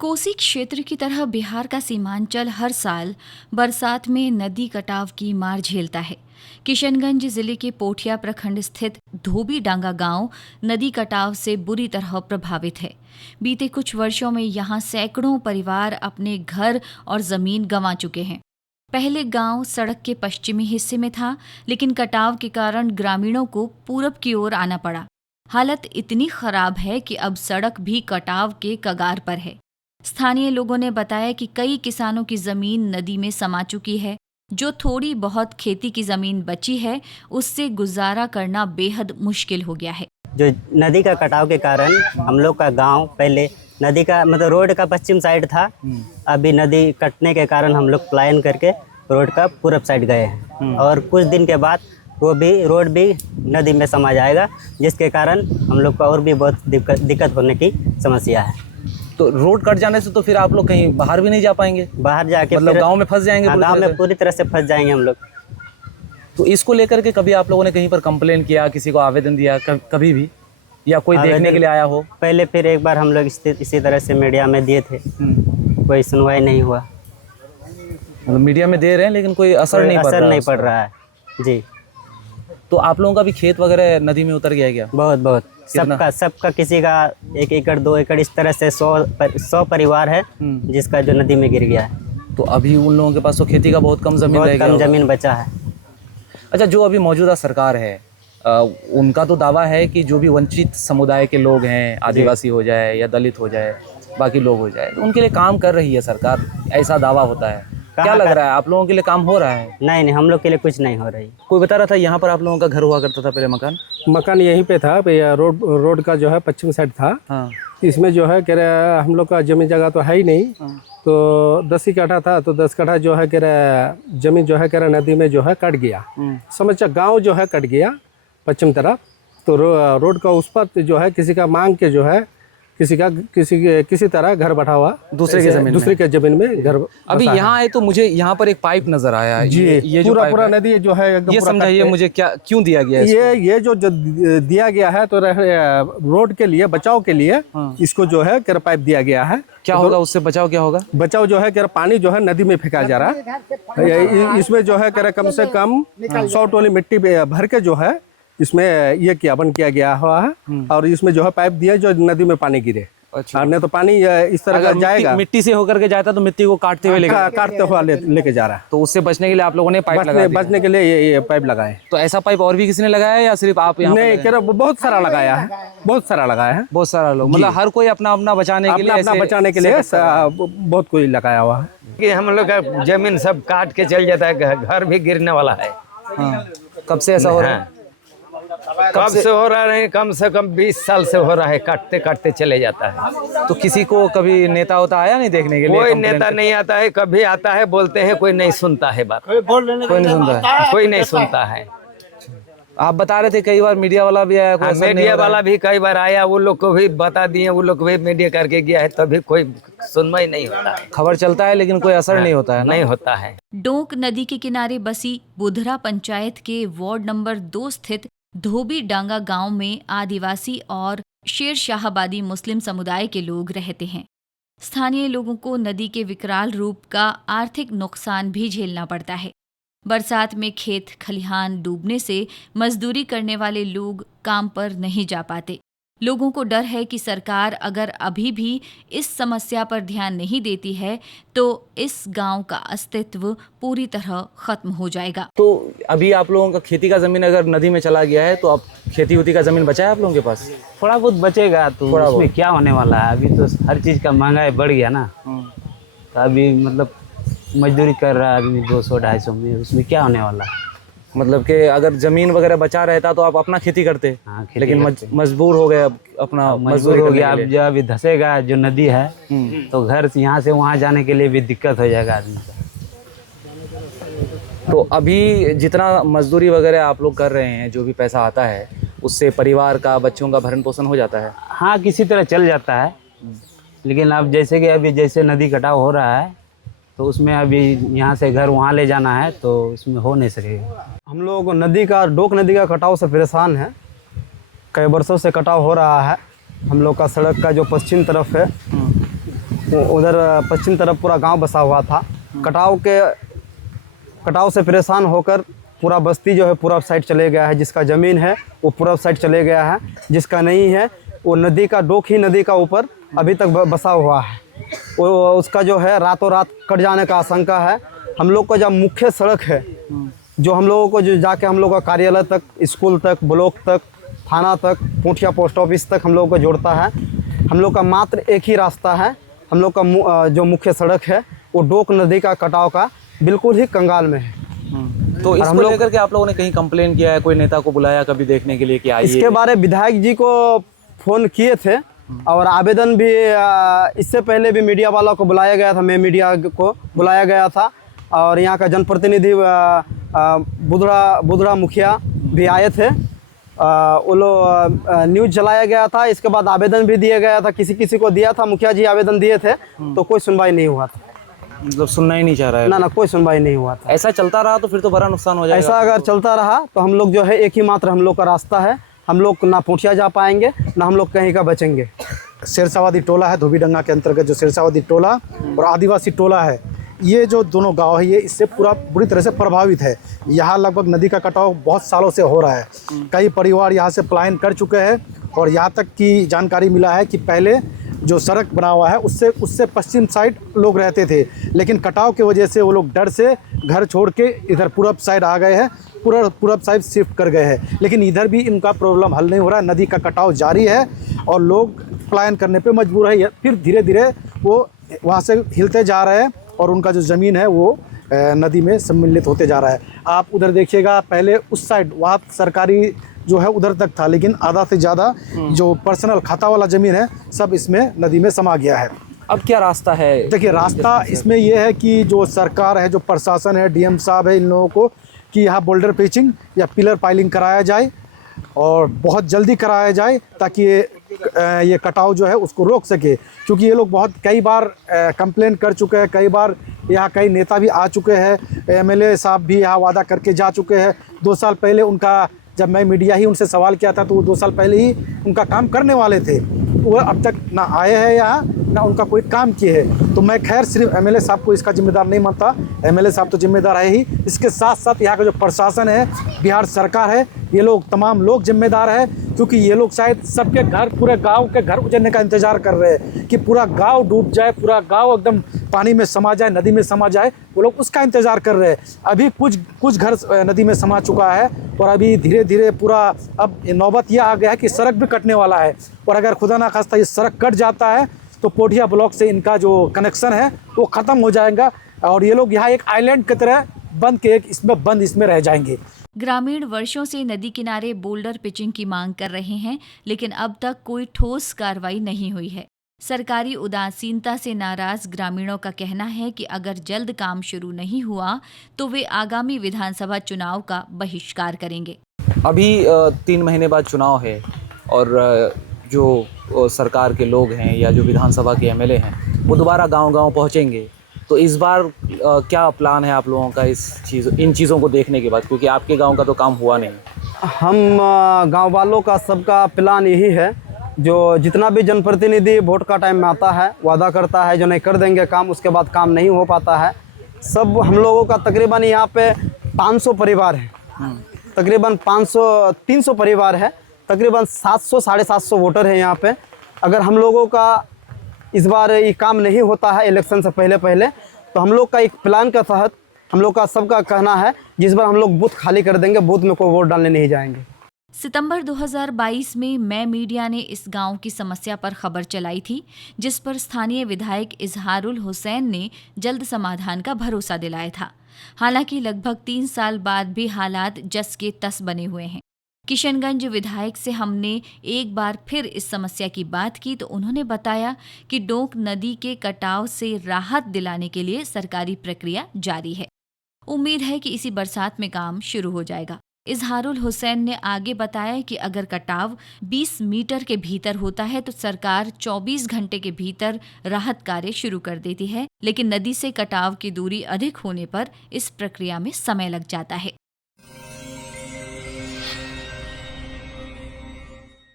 कोसी क्षेत्र की तरह बिहार का सीमांचल हर साल बरसात में नदी कटाव की मार झेलता है। किशनगंज जिले के पोठिया प्रखंड स्थित धोबीडांगा गांव नदी कटाव से बुरी तरह प्रभावित है। बीते कुछ वर्षों में यहां सैकड़ों परिवार अपने घर और जमीन गंवा चुके हैं। पहले गांव सड़क के पश्चिमी हिस्से में था, लेकिन कटाव के कारण ग्रामीणों को पूरब की ओर आना पड़ा। हालत इतनी खराब है कि अब सड़क भी कटाव के कगार पर है। स्थानीय लोगों ने बताया कि कई किसानों की जमीन नदी में समा चुकी है। जो थोड़ी बहुत खेती की जमीन बची है, उससे गुजारा करना बेहद मुश्किल हो गया है। जो नदी का कटाव के कारण हम लोग का गांव पहले नदी का मतलब रोड का पश्चिम साइड था। अभी नदी कटने के कारण हम लोग पलायन करके रोड का पूरब साइड गए हैं और कुछ दिन के बाद रोड भी नदी में समा जाएगा, जिसके कारण हम लोग को और भी बहुत दिक्कत होने की समस्या है। तो रोड कट जाने से तो फिर आप लोग कहीं बाहर भी नहीं जा पाएंगे? बाहर जाके मतलब गांव में फंस जाएंगे? गांव में पूरी तरह से फंस जाएंगे हम लोग। तो इसको लेकर के कभी आप लोगों ने कहीं पर कंप्लेन किया, किसी को आवेदन दिया कभी भी, या कोई देखने के लिए आया हो? पहले फिर एक बार हम लोग इसी तरह से मीडिया में दिए थे, कोई सुनवाई नहीं हुआ। मतलब मीडिया में दे रहे हैं लेकिन कोई असर नहीं पड़ रहा है जी। तो आप लोगों का भी खेत वगैरह नदी में उतर गया क्या? बहुत सबका किसी का 1 एकड़ 2 एकड़ इस तरह से 100 परिवार है जिसका जो नदी में गिर गया है। तो अभी उन लोगों के पास तो खेती का बहुत कम जमीन बचा है। अच्छा, जो अभी मौजूदा सरकार है उनका तो दावा है कि जो भी वंचित समुदाय के लोग हैं, आदिवासी हो जाए या दलित हो जाए, बाकी लोग हो जाए, तो उनके लिए काम कर रही है सरकार, ऐसा दावा होता है। क्या लग रहा है, आप लोगों के लिए काम हो रहा है? नहीं, हम लोग के लिए कुछ नहीं हो रही। कोई बता रहा था यहाँ पर आप लोगों का घर हुआ करता था पहले, मकान यहीं पे था। रोड का जो है पश्चिम साइड था। हाँ। इसमें जो है कह रहा हम लोग का जमीन जगह तो है ही नहीं। हाँ। तो 10 ही कट्ठा था, तो 10 कट्ठा जो है कह रहा जमीन जो है कह रहा नदी में जो है कट गया। समझ गाँव जो है कट गया पश्चिम तरफ। तो रोड का उस पर जो है किसी का मांग के जो है किसी तरह घर बैठा हुआ दूसरे के जमीन में घर। अभी यहाँ आए तो मुझे यहाँ पर एक पाइप नजर आया जी। ये पूरा नदी जो है ये समझाइए मुझे, क्यों दिया गया है? ये जो दिया गया है तो रोड के लिए बचाव के लिए इसको जो है पाइप दिया गया है। क्या होगा उससे? बचाव क्या होगा? बचाव जो है पानी जो है नदी में फेंका जा रहा है। इसमें जो है कम से कम 100 टोली मिट्टी भर के जो है इसमें ये बंद किया गया हुआ है। और इसमें जो है पाइप दिया जो नदी में पानी गिरे। अच्छा। नहीं तो पानी इस तरह का जाएगा, मिट्टी से होकर के जाता तो मिट्टी को काटते हुए लेके जा रहा है। तो उससे बचने के लिए आप लोगों ने पाइप लगाया? बचने के लिए ये पाइप लगाए। तो ऐसा पाइप और भी किसी ने लगाया है या सिर्फ आप? नहीं, बहुत सारा लगाया है। बहुत सारा लोग, मतलब हर कोई अपना बचाने के लिए बहुत कोई लगाया हुआ है। कि हम लोग का जमीन सब काट के चल जाता है, घर भी गिरने वाला है। कब से ऐसा हो रहा है? कब से हो रहा है? कम से कम 20 साल से हो रहा है। काटते काटते चले जाता है। तो किसी को कभी नेता होता आया नहीं देखने के लिए? कोई नेता नहीं आता है। कभी आता है, बोलते हैं, कोई नहीं सुनता है बात। कोई नहीं सुनता है। आप बता रहे थे कई बार मीडिया वाला भी आया, मीडिया वाला भी कई बार आया, वो लोग को भी बता दिए, वो लोग भी मीडिया करके गया है, तभी कोई सुनवाई नहीं होता है। खबर चलता है लेकिन कोई असर नहीं होता है। नहीं होता है। डोंक नदी के किनारे बसी बुधरा पंचायत के वार्ड नंबर 2 स्थित धोबीडांगा गांव में आदिवासी और शेरशाहबादी मुस्लिम समुदाय के लोग रहते हैं। स्थानीय लोगों को नदी के विकराल रूप का आर्थिक नुकसान भी झेलना पड़ता है। बरसात में खेत खलिहान डूबने से मजदूरी करने वाले लोग काम पर नहीं जा पाते। लोगों को डर है कि सरकार अगर अभी भी इस समस्या पर ध्यान नहीं देती है तो इस गांव का अस्तित्व पूरी तरह खत्म हो जाएगा। तो अभी आप लोगों का खेती का जमीन अगर नदी में चला गया है तो अब खेती का जमीन बचा है आप लोगों के पास? थोड़ा बहुत बचेगा, तो उसमें क्या होने वाला है? अभी तो हर चीज़ का महंगाई बढ़ गया ना। तो अभी मतलब मजदूरी कर रहा है आदमी 200-250 में, उसमें क्या होने वाला है? मतलब कि अगर जमीन वगैरह बचा रहता तो आप अपना खेती करते। हाँ, लेकिन मजबूर हो गए, अपना मजबूर हो गया। अब जब अभी धसेगा जो नदी है तो घर से यहाँ से वहाँ जाने के लिए भी दिक्कत हो जाएगा आदमी का। तो अभी जितना मजदूरी वगैरह आप लोग कर रहे हैं, जो भी पैसा आता है उससे परिवार का, बच्चों का भरण पोषण हो जाता है? हाँ, किसी तरह चल जाता है। लेकिन अब जैसे नदी कटाव हो रहा है तो उसमें अभी यहाँ से घर वहाँ ले जाना है, तो इसमें हो नहीं सकेगा। हम लोग डोक नदी का कटाव से परेशान हैं। कई वर्षों से कटाव हो रहा है। हम लोग का सड़क का जो पश्चिम तरफ है उधर पश्चिम तरफ पूरा गांव बसा हुआ था। कटाव से परेशान होकर पूरा बस्ती जो है पूरब साइड चले गया है। जिसका ज़मीन है वो पूरब साइड चले गया है, जिसका नहीं है वो नदी का डोक ही नदी का ऊपर अभी तक बसा हुआ है। वो उसका जो है रातों रात कट जाने का आशंका है। हम लोग का जब मुख्य सड़क है जो हम लोगों को जो जाके हम लोग का कार्यालय तक, स्कूल तक, ब्लॉक तक, थाना तक, पोठिया पोस्ट ऑफिस तक हम लोगों को जोड़ता है, हम लोग का मात्र एक ही रास्ता है। हम लोग का जो मुख्य सड़क है वो डोक नदी का कटाव का बिल्कुल ही कंगाल में है। तो इसको लेकर के आप लोगों ने कहीं कंप्लेन किया है? कोई नेता को बुलाया कभी देखने के लिए कि आइए? इसके बारे विधायक जी को फ़ोन किए थे और आवेदन भी इससे पहले भी मीडिया वालों को बुलाया गया था, मैं मीडिया को बुलाया गया था और यहाँ का जनप्रतिनिधि बुधड़ा मुखिया भी आए थे। वो लोग न्यूज़ चलाया गया था। इसके बाद आवेदन भी दिया गया था, किसी को दिया था, मुखिया जी आवेदन दिए थे तो कोई सुनवाई नहीं हुआ था। मतलब सुनना ही नहीं चाह रहा है? ना कोई सुनवाई नहीं हुआ था। ऐसा चलता रहा तो फिर तो बड़ा नुकसान हो जाएगा। ऐसा अगर चलता रहा तो हम लोग जो है एक ही मात्र हम लोग का रास्ता है, हम लोग ना पोठिया जा पाएंगे ना हम लोग कहीं का बचेंगे। शेरशावादी टोला है, धोबीडंगा के अंतर्गत जो शेरशावादी टोला और आदिवासी टोला है, ये जो दोनों गांव है ये इससे पूरा बुरी तरह से प्रभावित है। यहाँ लगभग नदी का कटाव बहुत सालों से हो रहा है। कई परिवार यहाँ से पलायन कर चुके हैं और यहाँ तक की जानकारी मिला है कि पहले जो सड़क बना हुआ है उससे पश्चिम साइड लोग रहते थे, लेकिन कटाव की वजह से वो लोग डर से घर छोड़ के इधर पूरब साइड आ गए हैं, पूरब साइड शिफ्ट कर गए हैं। लेकिन इधर भी इनका प्रॉब्लम हल नहीं हो रहा है। नदी का कटाव जारी है और लोग पलायन करने पे मजबूर है। फिर धीरे धीरे वो वहाँ से हिलते जा रहे हैं और उनका जो ज़मीन है वो नदी में सम्मिलित होते जा रहा है। आप उधर देखिएगा, पहले उस साइड वहाँ सरकारी जो है उधर तक था, लेकिन आधा से ज़्यादा जो पर्सनल खाता वाला ज़मीन है सब इसमें नदी में समा गया है। अब क्या रास्ता है? देखिए रास्ता इसमें यह है कि जो सरकार है, जो प्रशासन है, डीएम साहब है, इन लोगों को कि यहाँ बोल्डर पिचिंग या पिलर पाइलिंग कराया जाए और बहुत जल्दी कराया जाए ताकि ये कटाव जो है उसको रोक सके। क्योंकि ये लोग कई बार कंप्लेन कर चुके हैं, कई बार यहाँ कई नेता भी आ चुके हैं, एमएलए साहब भी यहाँ वादा करके जा चुके हैं। 2 साल पहले उनका, जब मैं मीडिया ही उनसे सवाल किया था तो वो 2 साल पहले ही उनका काम करने वाले थे। वो अब तक ना आए हैं यहाँ, ना उनका कोई काम किए है। तो मैं खैर सिर्फ एमएलए साहब को इसका जिम्मेदार नहीं मानता, एमएलए साहब तो जिम्मेदार है ही, इसके साथ साथ यहाँ का जो प्रशासन है, बिहार सरकार है, ये लोग तमाम लोग जिम्मेदार है। क्योंकि ये लोग शायद सबके घर, पूरे गांव के घर उजड़ने का इंतजार कर रहे हैं कि पूरा गांव डूब जाए, पूरा गांव एकदम पानी में समा जाए, नदी में समा जाए, वो लोग उसका इंतजार कर रहे हैं। अभी कुछ घर नदी में समा चुका है और अभी धीरे धीरे पूरा अब नौबत यह आ गया है कि सड़क भी कटने वाला है। और अगर खुदा ना खास्ता ये सड़क कट जाता है तो पोठिया ब्लॉक से इनका जो कनेक्शन है वो ख़त्म हो जाएगा और ये लोग यहाँ एक आइलैंड की तरह बंद इसमें रह जाएंगे। ग्रामीण वर्षों से नदी किनारे बोल्डर पिचिंग की मांग कर रहे हैं, लेकिन अब तक कोई ठोस कार्रवाई नहीं हुई है। सरकारी उदासीनता से नाराज ग्रामीणों का कहना है कि अगर जल्द काम शुरू नहीं हुआ तो वे आगामी विधानसभा चुनाव का बहिष्कार करेंगे। अभी 3 महीने बाद चुनाव है और जो सरकार के लोग हैं या जो विधानसभा के एमएलए हैं वो दोबारा गांव-गांव पहुंचेंगे। तो इस बार क्या प्लान है आप लोगों का इन चीज़ों को देखने के बाद, क्योंकि आपके गांव का तो काम हुआ नहीं? हम गांव वालों का सबका प्लान यही है, जो जितना भी जनप्रतिनिधि वोट का टाइम में आता है वादा करता है जो नहीं कर देंगे काम, उसके बाद काम नहीं हो पाता है। सब हम लोगों का तकरीबन यहाँ पे 500 परिवार है, तकरीबन 300 परिवार है, तकरीबन 700 साढ़े 700 वोटर है यहाँ पे। अगर हम लोगों का इस बार ये काम नहीं होता है इलेक्शन से पहले तो हम लोग का एक प्लान के तहत हम लोग का सबका कहना है जिस बार हम लोग बूथ खाली कर देंगे, बूथ में कोई वोट डालने नहीं जाएंगे। सितंबर 2022 में मैं मीडिया ने इस गांव की समस्या पर खबर चलाई थी, जिस पर स्थानीय विधायक इजहारुल हुसैन ने जल्द समाधान का भरोसा दिलाया था। हालांकि लगभग 3 साल बाद भी हालात जस के तस बने हुए हैं। किशनगंज विधायक से हमने एक बार फिर इस समस्या की बात की तो उन्होंने बताया कि डोक नदी के कटाव से राहत दिलाने के लिए सरकारी प्रक्रिया जारी है। उम्मीद है कि इसी बरसात में काम शुरू हो जाएगा। इजहारुल हुसैन ने आगे बताया कि अगर कटाव 20 मीटर के भीतर होता है तो सरकार 24 घंटे के भीतर राहत कार्य शुरू कर देती है, लेकिन नदी से कटाव की दूरी अधिक होने पर इस प्रक्रिया में समय लग जाता है।